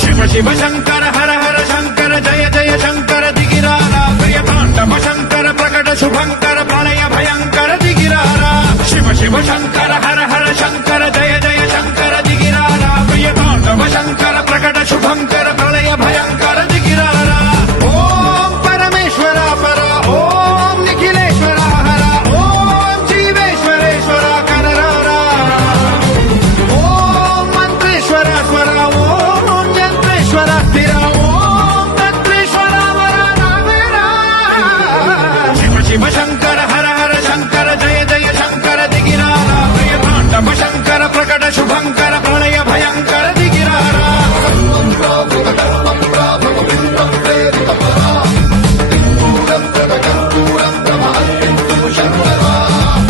शिव शिव शंकर हर हर शंकर जय जय शंकर दिगिरारा प्रिय तांडव शंकर प्रकट शुभंकर